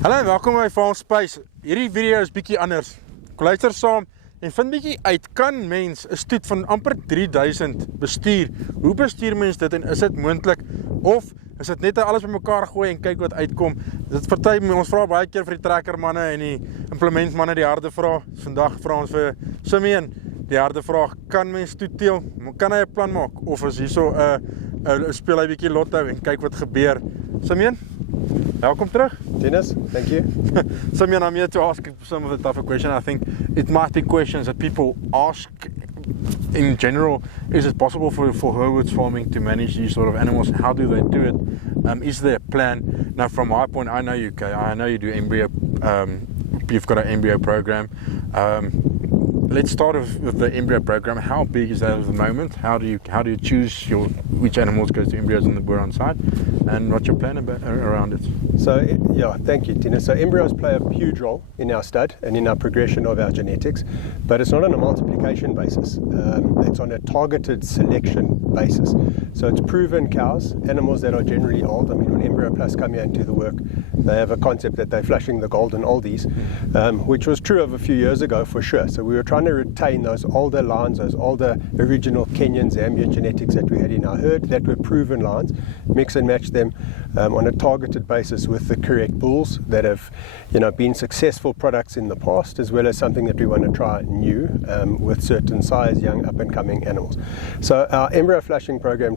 Hallo en welkom by Farm Space. Hierdie video is bietjie anders. Ek luister saam en vind bietjie uit, kan mens 'n stoet van amper 3000 bestuur? Hoe bestuur mens dit en is dit moontlik? Of is dit net alles bymekaar gooi en kyk wat uitkom? Dit party ons vra baie keer vir die trekkermanne en die implementmanne die harde vraag. Vandag vra ons vir Simeon die harde vraag: kan mens toeteel? Kan hy 'n plan maak of is hierso 'n speel hy bietjie lotto en kyk wat gebeur? Simeon, welkom terug. Dennis, thank you. Simeon, I'm here to ask some of the tougher questions. I think it might be questions that people ask in general. Is it possible for Hurwitz Farming to manage these sort of animals? How do they do it? Is there a plan? Now, from my point, I know you do embryo. You've got an embryo program. Let's start with the embryo program. How big is that at the moment? How do you choose which animals goes to embryos on the Boran side, and what's your plan around it? So yeah, thank you, Dennis. So embryos play a huge role in our stud and in our progression of our genetics, but it's not on a multiplication basis. It's on a targeted selection basis. So it's proven cows, animals that are generally old. I mean, when Embryo Plus come here and do the work, they have a concept that they're flushing the golden oldies, which was true of a few years ago for sure. So we were trying to retain those older lines, those older original Kenyan Zambian genetics that we had in our herd, that were proven lines, mix and match them on a targeted basis with the correct bulls that have, been successful products in the past, as well as something that we want to try new with certain size, young, up-and-coming animals. So our embryo flushing program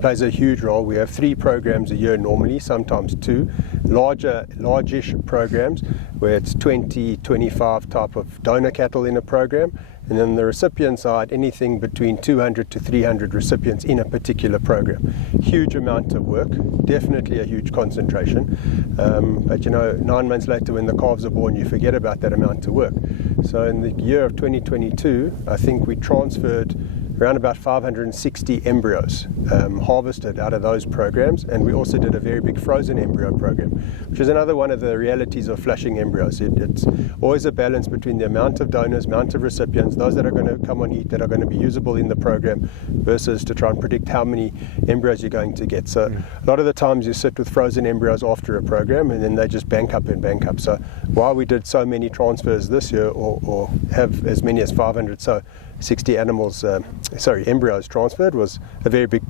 plays a huge role. We have 3 programs a year normally, sometimes 2, largish programs where it's 20, 25 type of donor cattle in a program. And then the recipient side, anything between 200 to 300 recipients in a particular program. Huge amount of work, definitely a huge concentration. But 9 months later when the calves are born, you forget about that amount of work. So in the year of 2022, I think we transferred around about 560 embryos harvested out of those programs, and we also did a very big frozen embryo program, which is another one of the realities of flushing embryos. It's always a balance between the amount of donors, amount of recipients, those that are going to come on heat, that are going to be usable in the program, versus to try and predict how many embryos you're going to get. So a lot of the times you sit with frozen embryos after a program and then they just bank up. So while we did so many transfers this year, or have as many as 560 embryos transferred, was a very big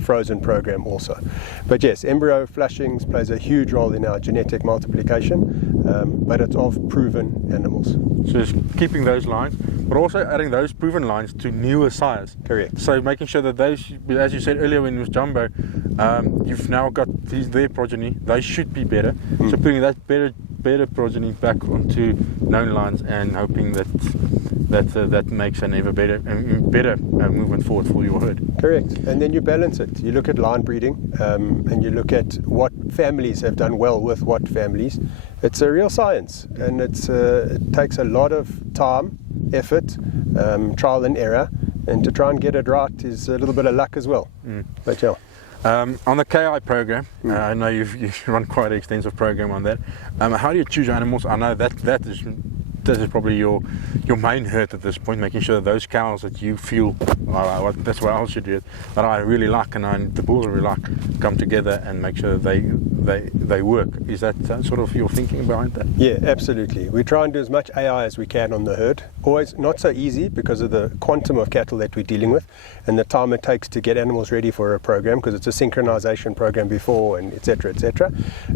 frozen program also. But yes, embryo flushings plays a huge role in our genetic multiplication, but it's of proven animals. So it's keeping those lines, but also adding those proven lines to newer sires. Correct. So making sure that those, as you said earlier when it was jumbo, you've now got their progeny, they should be better. So putting that better progeny back onto known lines and hoping that makes an ever better movement forward for your herd. Correct. And then you balance it. You look at line breeding, and you look at what families have done well with what families. It's a real science, and it takes a lot of time, effort, trial and error, and to try and get it right is a little bit of luck as well. But yeah. On the KI program, I know you've run quite an extensive program on that. How do you choose your animals? I know that is probably your main hurt at this point, making sure that those cows that you feel, that's what I should do, that I really like and the bulls really like, come together and make sure that they work. Is that sort of your thinking behind that? Yeah, absolutely. We try and do as much AI as we can on the herd. Always not so easy because of the quantum of cattle that we're dealing with and the time it takes to get animals ready for a program, because it's a synchronization program before, and etc.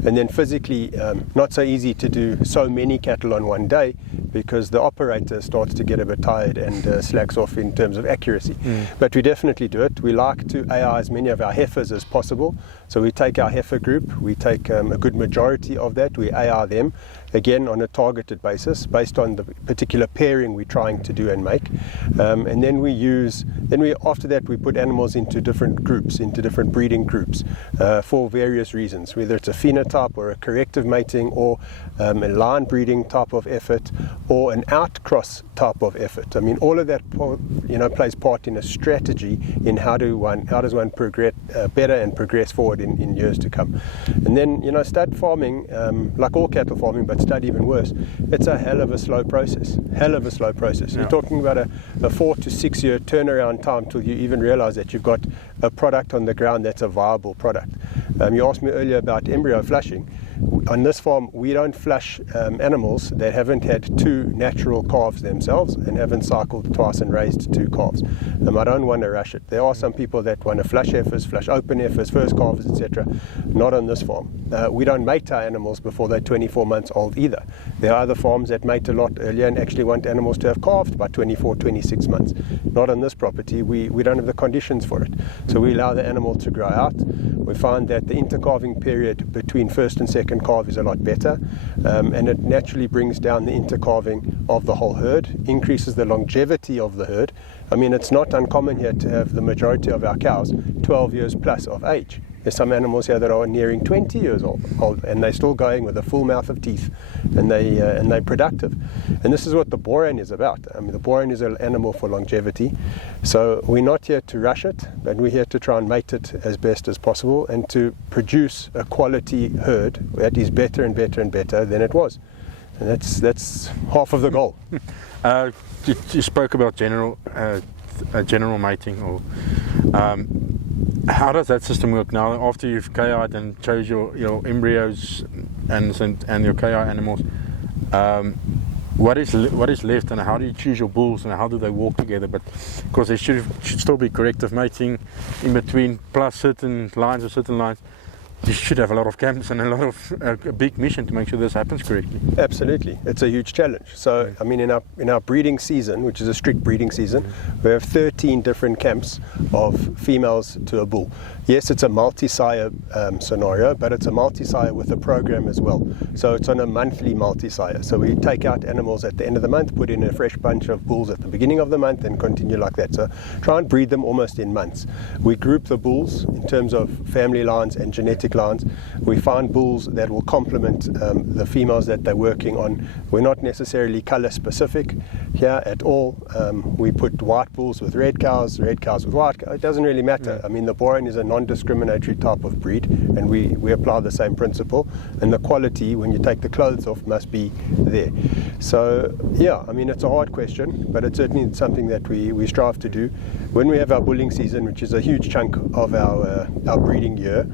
And then physically not so easy to do so many cattle on one day, because the operator starts to get a bit tired and slacks off in terms of accuracy. But we definitely do it. We like to AI as many of our heifers as possible. So we take our heifer group, we take a good majority of that, we AI them, again on a targeted basis, based on the particular pairing we're trying to do and make. And then after that we put animals into different groups, into different breeding groups for various reasons, whether it's a phenotype or a corrective mating or a line breeding type of effort or an outcross type of effort. I mean, all of that plays part in a strategy in how does one progress better and progress forward in years to come. And then stud farming, like all cattle farming, but stud even worse, it's a hell of a slow process. Yeah. You're talking about a 4 to 6 year turnaround time till you even realize that you've got a product on the ground that's a viable product. You asked me earlier about embryo flushing. On this farm, we don't flush animals that haven't had 2 natural calves themselves and haven't cycled twice and raised 2 calves. I don't want to rush it. There are some people that want to flush heifers, flush open heifers, first calves, etc. Not on this farm. We don't mate our animals before they're 24 months old either. There are other farms that mate a lot earlier and actually want animals to have calved by 24, 26 months. Not on this property. We don't have the conditions for it. So we allow the animal to grow out. We find that the intercalving period between first and second calf is a lot better, and it naturally brings down the intercalving of the whole herd, increases the longevity of the herd. I mean, it's not uncommon here to have the majority of our cows 12 years plus of age. There's some animals here that are nearing 20 years old and they're still going with a full mouth of teeth, and they're productive. And this is what the Boran is about. I mean, the Boran is an animal for longevity. So we're not here to rush it, but we're here to try and mate it as best as possible and to produce a quality herd that is better and better and better than it was. And that's half of the goal. You spoke about general mating, or how does that system work now after you've KI'd and chose your embryos and your KI animals? What is left, and how do you choose your bulls, and how do they walk together? But of course there should still be corrective mating in between, plus certain lines or certain lines. You should have a lot of camps and a lot of a big mission to make sure this happens correctly. Absolutely, it's a huge challenge. So, I mean, in our breeding season, which is a strict breeding season, we have 13 different camps of females to a bull. Yes, it's a multi-sire scenario, but it's a multi-sire with a program as well. So it's on a monthly multi-sire. So we take out animals at the end of the month, put in a fresh bunch of bulls at the beginning of the month, and continue like that. So try and breed them almost in months. We group the bulls in terms of family lines and genetic lines. We find bulls that will complement the females that they're working on. We're not necessarily color specific here at all. We put white bulls with red cows with white cows. It doesn't really matter. I mean, the Boran is a non-discriminatory type of breed, and we apply the same principle, and the quality when you take the clothes off must be there. So yeah, I mean, it's a hard question, but it's certainly something that we strive to do. When we have our bulling season, which is a huge chunk of our breeding year,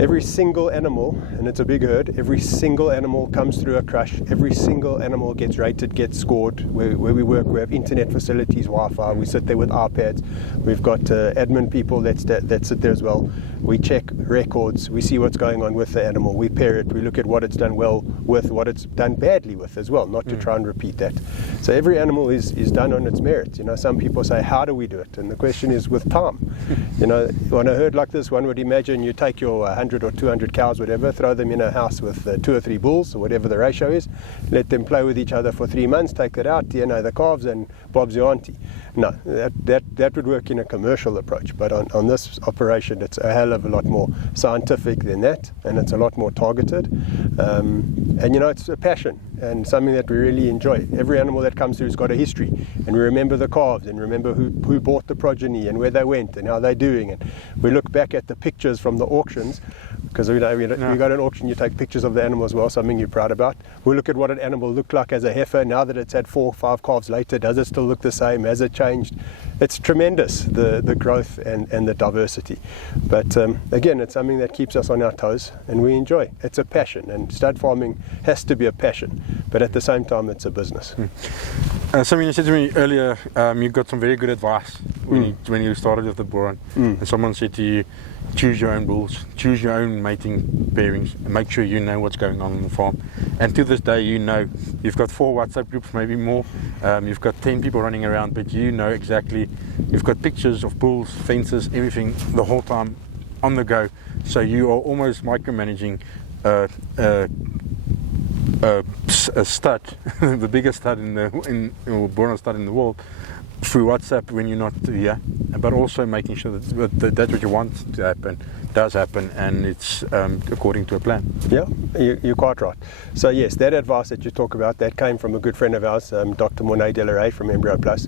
every single animal, and it's a big herd, every single animal comes through a crush, every single animal gets rated, gets scored. Where we work, we have internet facilities, Wi-Fi, we sit there with iPads, we've got admin people that sit there as well. We check records, we see what's going on with the animal, we pair it, we look at what it's done well with, what it's done badly with as well, not to try and repeat that. So every animal is done on its merits. You know, some people say, how do we do it? And the question is with time. You know, on a herd like this, one would imagine you take your 100 or 200 cows, whatever, throw them in a house with 2 or 3 bulls, or whatever the ratio is, let them play with each other for 3 months, take it out, you know, the calves, and Bob's your auntie. No, that would work in a commercial approach, but on this operation, it's a hell of a lot more scientific than that, and it's a lot more targeted. And you know, it's a passion and something that we really enjoy. Every animal that comes through has got a history, and we remember the calves and remember who bought the progeny and where they went and how they're doing. And we look back at the pictures from the auctions, because you go to an auction, you take pictures of the animal as well, something you're proud about. We look at what an animal looked like as a heifer. Now that it's had 4 or 5 calves later, does it still look the same? Has it changed? It's tremendous, the growth and the diversity. But again, it's something that keeps us on our toes, and we enjoy. It's a passion, and stud farming has to be a passion, but at the same time, it's a business. Something you said to me earlier, you got some very good advice when you started with the Boran, and someone said to you, choose your own bulls, choose your own mating pairings, and make sure you know what's going on the farm. And to this day, you know, you've got 4 WhatsApp groups, maybe more, you've got 10 people running around, but you know exactly, you've got pictures of bulls, fences, everything the whole time on the go. So you are almost micromanaging a stud, the biggest stud or Boran stud in the world, through WhatsApp when you're not here, but also making sure that's what you want to happen does happen, and it's according to a plan. Yeah, you're quite right. So yes, that advice that you talk about, that came from a good friend of ours, Dr. Monet Delaray from Embryo Plus.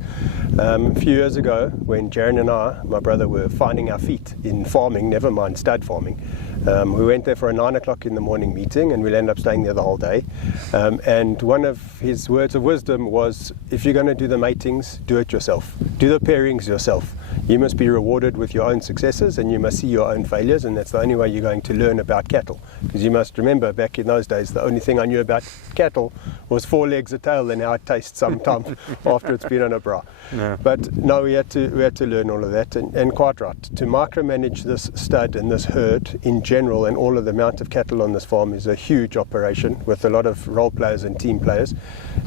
A few years ago, when Jaron and I, my brother, were finding our feet in farming, never mind stud farming, We went there for a 9 o'clock in the morning meeting, and we'll end up staying there the whole day. And one of his words of wisdom was, if you're going to do the matings, do it yourself. Do the pairings yourself. You must be rewarded with your own successes, and you must see your own failures, and that's the only way you're going to learn about cattle. Because you must remember, back in those days, the only thing I knew about cattle was 4 legs, a tail, and how it tastes sometimes after it's been on a bra. Yeah. But no, we had to learn all of that, and quite right. To micromanage this stud and this herd in general, and all of the amount of cattle on this farm, is a huge operation with a lot of role players and team players.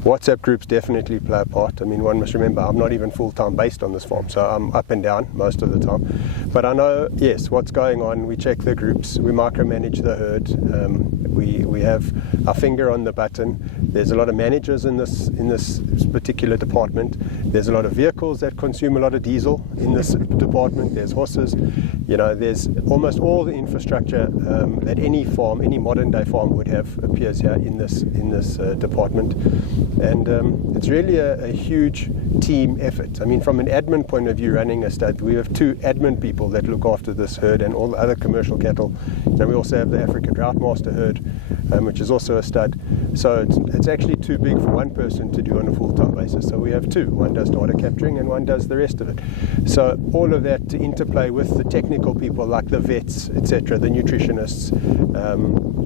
WhatsApp groups definitely play a part. I mean, one must remember, I'm not even full-time based on this farm, so I'm up and down most of the time. But I know, yes, what's going on. We check the groups, we micromanage the herd, we have our finger on the button. There's a lot of managers in this particular department. There's a lot of vehicles that consume a lot of diesel in this department. There's horses. You know, there's almost all the infrastructure that any farm, any modern day farm would have, appears here in this department. And it's really a huge team effort. I mean, from an admin point of view, running a stud, we have 2 admin people that look after this herd and all the other commercial cattle. And we also have the African Drought Master herd, which is also a stud. So it's actually too big for one person to do on a full-time basis. So we have 2. One does data capturing and one does the rest of it. So all of that to interplay with the technical people like the vets, etc., the nutritionists.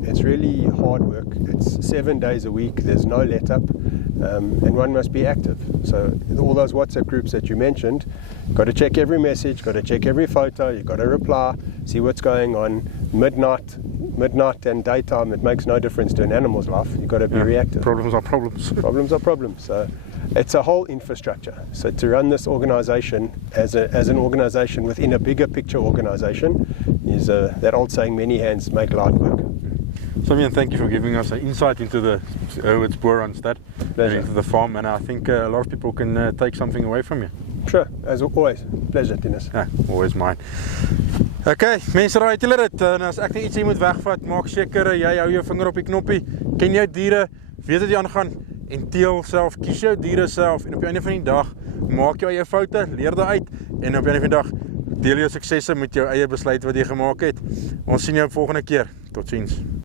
It's really hard work. It's 7 days a week. There's no let-up. And one must be active. So all those WhatsApp groups that you mentioned, got to check every message, got to check every photo, you've got to reply, see what's going on. Midnight and daytime, it makes no difference to an animal's life. You've got to be reactive. Problems are problems. Problems are problems. So it's a whole infrastructure. So to run this organization as an organization within a bigger picture organization is that old saying, many hands make light work. Simeon, thank you for giving us an insight into the Hurwitz Boran stud and into the farm, and I think a lot of people can take something away from you. Sure, as always. Pleasure, Dennis. Ja, always mine. Okay, mense, raai julle dit, en as ek net ietsie moet wegvat, maak seker jy hou jou vinger op die knoppie, ken jou diere, weet wat jy aangaan, en teel self, kies jou diere self, en op die einde van die dag, maak jou eie foute, leer daaruit, en op die einde van die dag, deel jou suksesse met jou eie besluit wat jy gemaak het. Ons sien jou volgende keer. Totsiens.